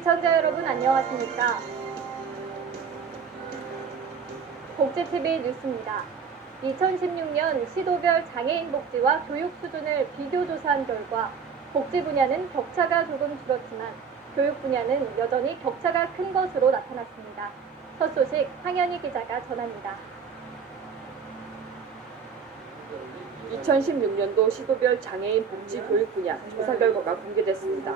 시청자 여러분 안녕하십니까? 복지TV 뉴스입니다. 2016년 시도별 장애인 복지와 교육 수준을 비교 조사한 결과 복지 분야는 격차가 조금 줄었지만 교육 분야는 여전히 격차가 큰 것으로 나타났습니다. 첫 소식 황현희 기자가 전합니다. 2016년도 시도별 장애인 복지 교육 분야 조사 결과가 공개됐습니다.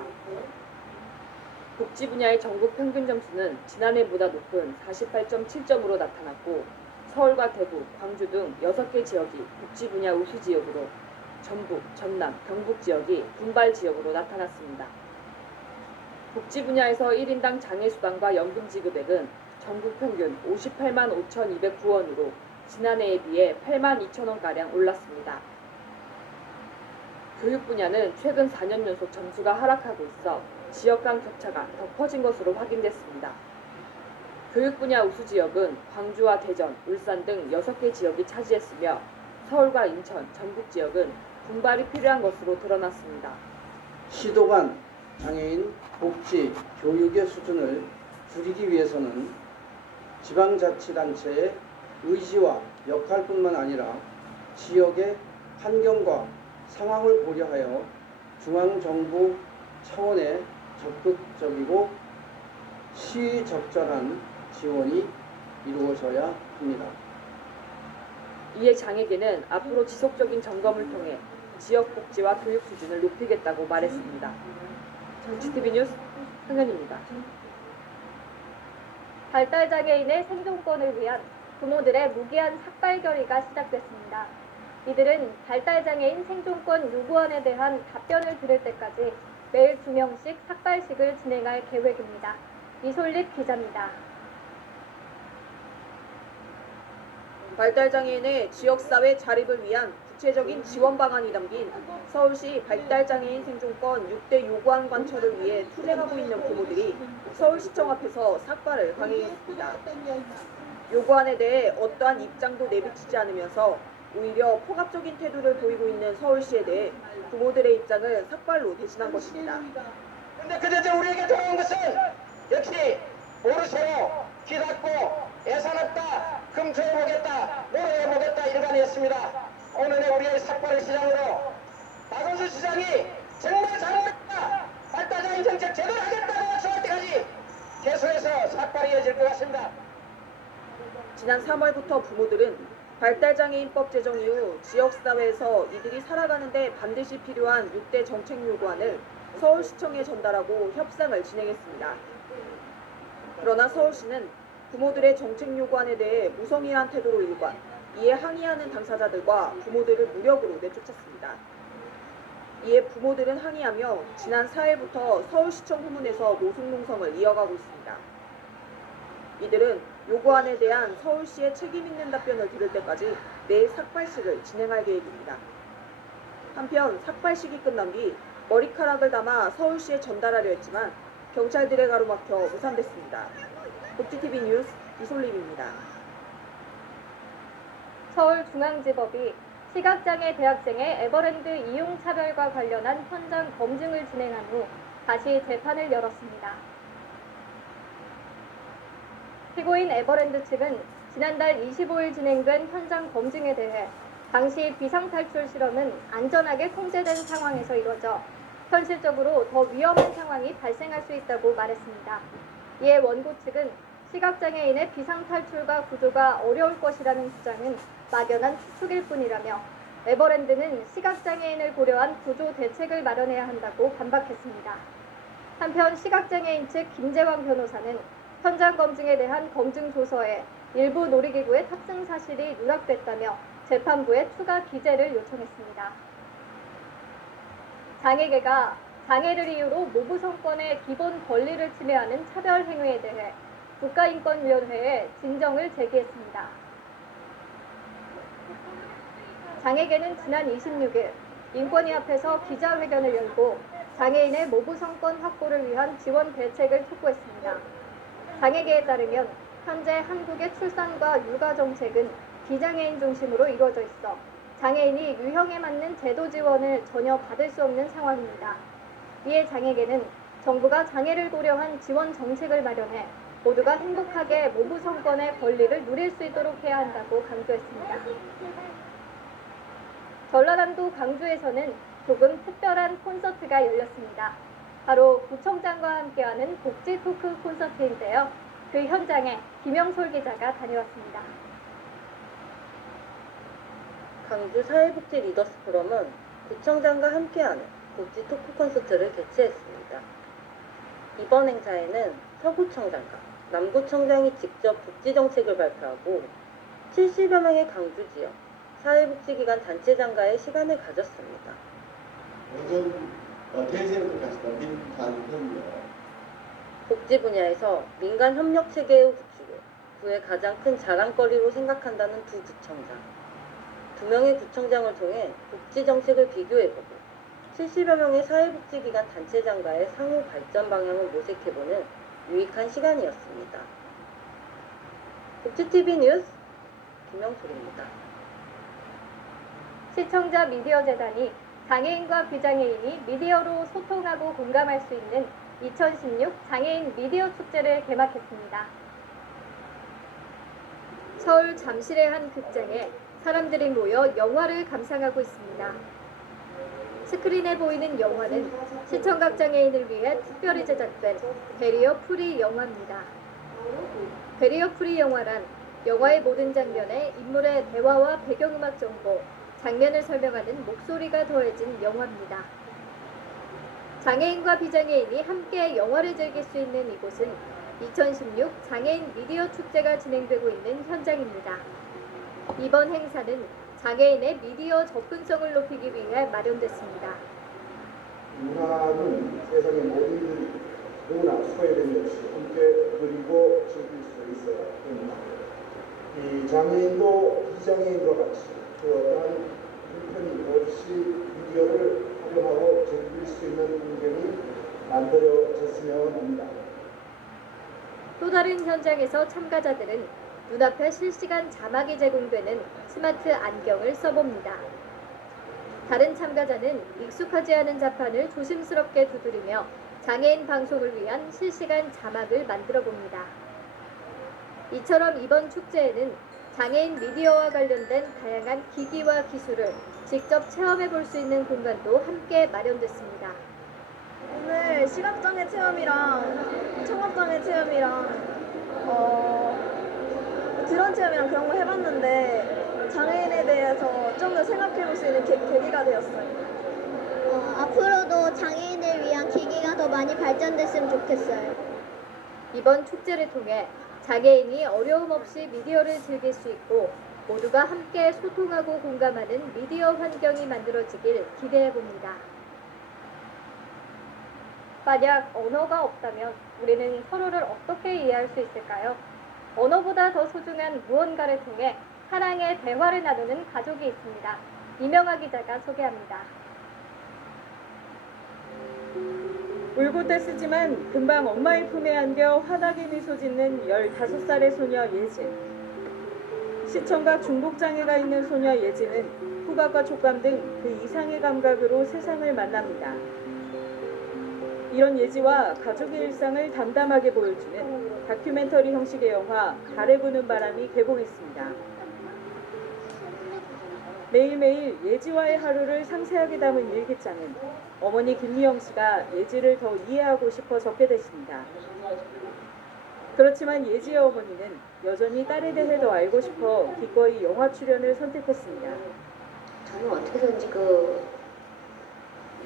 복지 분야의 전국 평균 점수는 지난해보다 높은 48.7점으로 나타났고 서울과 대구, 광주 등 6개 지역이 복지 분야 우수 지역으로 전북, 전남, 경북 지역이 분발 지역으로 나타났습니다. 복지 분야에서 1인당 장애수당과 연금 지급액은 전국 평균 58만 5,209원으로 지난해에 비해 8만 2천원가량 올랐습니다. 교육 분야는 최근 4년 연속 점수가 하락하고 있어 지역 간 격차가 더 커진 것으로 확인됐습니다. 교육 분야 우수 지역은 광주와 대전, 울산 등 6개 지역이 차지했으며 서울과 인천, 전북 지역은 분발이 필요한 것으로 드러났습니다. 시도 간 장애인 복지, 교육의 수준을 줄이기 위해서는 지방자치단체의 의지와 역할뿐만 아니라 지역의 환경과 상황을 고려하여 중앙정부 차원의 적극적이고 시적절한 지원이 이루어져야 합니다. 이에 장애계는 앞으로 지속적인 점검을 통해 지역 복지와 교육 수준을 높이겠다고 말했습니다. 복지TV 뉴스 황현희입니다. 발달장애인의 생존권을 위한 부모들의 무기한 삭발 결의가 시작됐습니다. 이들은 발달장애인 생존권 요구안에 대한 답변을 들을 때까지 매일 2명씩 삭발식을 진행할 계획입니다. 이솔립 기자입니다. 발달장애인의 지역사회 자립을 위한 구체적인 지원 방안이 담긴 서울시 발달장애인 생존권 6대 요구안 관철을 위해 투쟁하고 있는 부모들이 서울시청 앞에서 삭발을 강행했습니다. 요구안에 대해 어떠한 입장도 내비치지 않으면서 오히려 포갑적인 태도를 보이고 있는 서울시에 대해 부모들의 입장을 삭발로 대신한 것입니다. 그런데 그저저 우리에게 돌아온 것은 역시 모르쇠로 귀 닫고 애사납다, 금초해보겠다, 모래해보겠다 일관이었습니다. 오늘의 우리의 삭발을 시작으로 박원순 시장이 정말 잘못했다, 발달장애인 정책 제대로 하겠다고 약속할 때까지 계속해서 삭발이 이어질 것 같습니다. 지난 3월부터 부모들은 발달장애인법 제정 이후 지역사회에서 이들이 살아가는데 반드시 필요한 6대 정책 요구안을 서울시청에 전달하고 협상을 진행했습니다. 그러나 서울시는 부모들의 정책 요구안에 대해 무성의한 태도로 일관, 이에 항의하는 당사자들과 부모들을 무력으로 내쫓았습니다. 이에 부모들은 항의하며 지난 4일부터 서울시청 후문에서 노숙 농성을 이어가고 있습니다. 이들은 요구안에 대한 서울시의 책임 있는 답변을 들을 때까지 매일 삭발식을 진행할 계획입니다. 한편 삭발식이 끝난 뒤 머리카락을 담아 서울시에 전달하려 했지만 경찰들에 가로막혀 무산됐습니다. 복지TV 뉴스 이솔림입니다. 서울중앙지법이 시각장애 대학생의 에버랜드 이용차별과 관련한 현장 검증을 진행한 후 다시 재판을 열었습니다. 피고인 에버랜드 측은 지난달 25일 진행된 현장 검증에 대해 당시 비상탈출 실험은 안전하게 통제된 상황에서 이루어져 현실적으로 더 위험한 상황이 발생할 수 있다고 말했습니다. 이에 원고 측은 시각장애인의 비상탈출과 구조가 어려울 것이라는 주장은 막연한 추측일 뿐이라며 에버랜드는 시각장애인을 고려한 구조 대책을 마련해야 한다고 반박했습니다. 한편 시각장애인 측 김재왕 변호사는 현장 검증에 대한 검증 조서에 일부 놀이기구의 탑승 사실이 누락됐다며 재판부에 추가 기재를 요청했습니다. 장애계가 장애를 이유로 모부성권의 기본 권리를 침해하는 차별 행위에 대해 국가인권위원회에 진정을 제기했습니다. 장애계는 지난 26일 인권위 앞에서 기자회견을 열고 장애인의 모부성권 확보를 위한 지원 대책을 촉구했습니다. 장애계에 따르면 현재 한국의 출산과 육아 정책은 비장애인 중심으로 이루어져 있어 장애인이 유형에 맞는 제도 지원을 전혀 받을 수 없는 상황입니다. 이에 장애계는 정부가 장애를 고려한 지원 정책을 마련해 모두가 행복하게 모부 성권의 권리를 누릴 수 있도록 해야 한다고 강조했습니다. 전라남도 광주에서는 조금 특별한 콘서트가 열렸습니다. 바로 구청장과 함께하는 복지 토크 콘서트인데요. 그 현장에 김영솔 기자가 다녀왔습니다. 광주 사회복지 리더스 포럼은 구청장과 함께하는 복지 토크 콘서트를 개최했습니다. 이번 행사에는 서구청장과 남구청장이 직접 복지 정책을 발표하고 70여 명의 광주 지역 사회복지기관 단체장과의 시간을 가졌습니다. 대세로 갔던 민간협력. 복지 분야에서 민간 협력 체계의 구축을 구의 가장 큰 자랑거리로 생각한다는 두 구청장. 두 명의 구청장을 통해 복지 정책을 비교해보고 70여 명의 사회복지기관 단체장과의 상호 발전 방향을 모색해보는 유익한 시간이었습니다. 복지TV 뉴스 김영솔입니다. 시청자 미디어 재단이 장애인과 비장애인이 미디어로 소통하고 공감할 수 있는 2016 장애인 미디어 축제를 개막했습니다. 서울 잠실의 한 극장에 사람들이 모여 영화를 감상하고 있습니다. 스크린에 보이는 영화는 시청각 장애인을 위해 특별히 제작된 베리어 프리 영화입니다. 베리어 프리 영화란 영화의 모든 장면에 인물의 대화와 배경음악 정보, 장면을 설명하는 목소리가 더해진 영화입니다. 장애인과 비장애인이 함께 영화를 즐길 수 있는 이곳은 2016 장애인 미디어 축제가 진행되고 있는 현장입니다. 이번 행사는 장애인의 미디어 접근성을 높이기 위해 마련됐습니다. 문화는 세상의 모든 누구나 소외된 것이 함께 누리고 즐길 수 있어야 합니다. 이 장애인도 비장애인과 같이 그 어떠한 불편이 없이 미디어를 활용하고 즐길 수 있는 환경이 만들어졌으면 합니다. 또 다른 현장에서 참가자들은 눈앞에 실시간 자막이 제공되는 스마트 안경을 써봅니다. 다른 참가자는 익숙하지 않은 자판을 조심스럽게 두드리며 장애인 방송을 위한 실시간 자막을 만들어 봅니다. 이처럼 이번 축제에는 장애인 미디어와 관련된 다양한 기기와 기술을 직접 체험해 볼 수 있는 공간도 함께 마련됐습니다. 오늘 시각장애 체험이랑 청각장애 체험이랑 드론 체험이랑 그런 거 해봤는데 장애인에 대해서 좀 더 생각해 볼 수 있는 계기가 되었어요. 앞으로도 장애인을 위한 기기가 더 많이 발전됐으면 좋겠어요. 이번 축제를 통해 장애인이 어려움 없이 미디어를 즐길 수 있고 모두가 함께 소통하고 공감하는 미디어 환경이 만들어지길 기대해 봅니다. 만약 언어가 없다면 우리는 서로를 어떻게 이해할 수 있을까요? 언어보다 더 소중한 무언가를 통해 사랑의 대화를 나누는 가족이 있습니다. 이명아 기자가 소개합니다. 울고 떼쓰지만 금방 엄마의 품에 안겨 환하게 미소 짓는 15살의 소녀 예진. 시청각 중복장애가 있는 소녀 예진은 후각과 촉감 등 그 이상의 감각으로 세상을 만납니다. 이런 예지와 가족의 일상을 담담하게 보여주는 다큐멘터리 형식의 영화 달에 부는 바람이 개봉했습니다. 매일매일 예지와의 하루를 상세하게 담은 일기장은 어머니 김미영 씨가 예지를 더 이해하고 싶어 적게 됐습니다. 그렇지만 예지의 어머니는 여전히 딸에 대해 더 알고 싶어 기꺼이 영화 출연을 선택했습니다. 저는 어떻게든지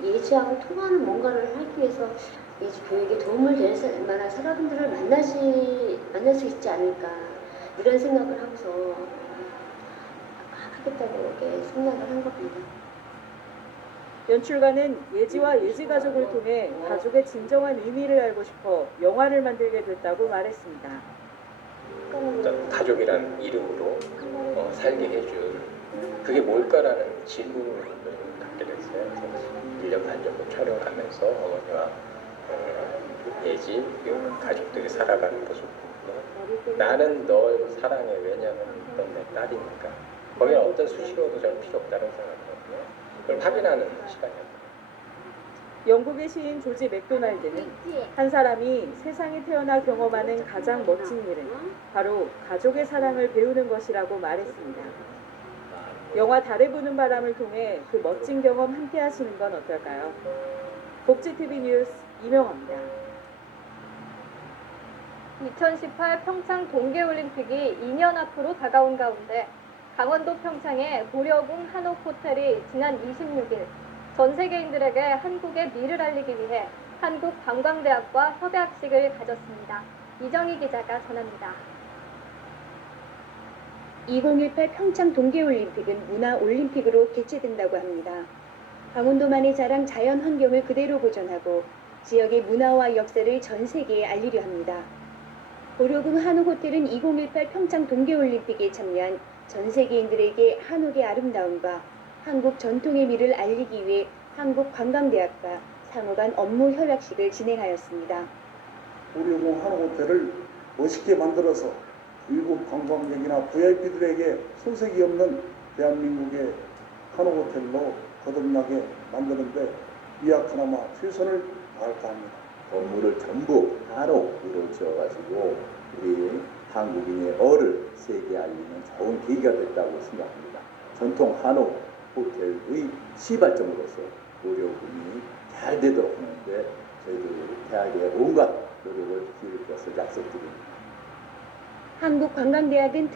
예지하고 통하는 뭔가를 하기 위해서 예지 교육에 도움을 될 만한 사람들을 만날 수 있지 않을까 이런 생각을 하고서 하겠다고 이렇게 생각을 한 겁니다. 연출가는 예지와 예지 가족을 통해 가족의 진정한 의미를 알고 싶어 영화를 만들게 됐다고 말했습니다. 가족이라는 이름으로 살게 해줄 그게 뭘까라는 질문을 갖게 됐어요. 그래서 1년 반 정도 촬영을 하면서 어머니와 예지 그리고 가족들이 살아가는 모습 보고 나는 널 사랑해. 왜냐하면 넌 내 딸이니까. 거기에 어떤 수식어도 잘 필요 없다는 생각이거든요. 그걸 확인하는 시간이었어요. 영국의 시인 조지 맥도날드는 한 사람이 세상에 태어나 경험하는 가장 멋진 일은 바로 가족의 사랑을 배우는 것이라고 말했습니다. 영화 달에 부는 바람을 통해 그 멋진 경험 함께 하시는 건 어떨까요? 복지TV 뉴스 이명화입니다. 2018 평창 동계올림픽이 2년 앞으로 다가온 가운데 강원도 평창의 고려궁 한옥호텔이 지난 26일 전 세계인들에게 한국의 미를 알리기 위해 한국관광대학과 협약식을 가졌습니다. 이정희 기자가 전합니다. 2018 평창 동계올림픽은 문화올림픽으로 개최된다고 합니다. 강원도만의 자랑 자연 환경을 그대로 보존하고 지역의 문화와 역사를 전 세계에 알리려 합니다. 고려궁 한옥호텔은 2018 평창 동계올림픽에 참여한 전 세계인들에게 한옥의 아름다움과 한국 전통의 미를 알리기 위해 한국관광대학과 상호간 업무 협약식을 진행하였습니다. 고려궁 한옥호텔을 멋있게 만들어서 외국 관광객이나 VIP들에게 손색이 없는 대한민국의 한옥호텔로 거듭나게 만드는데 미약하나마 최선을 다할까 합니다. 건물을 전부 한옥으로 지어가지고 우리 한국인의 얼을 세계에 알리는 좋은 계기가 됐다고 생각합니다. 전통 한옥 호텔의 시발점으로서 고려궁이 잘 되도록 하는데 저희들 대학의 온갖 노력을 기울일 것을 약속드립니다. 한국관광대학은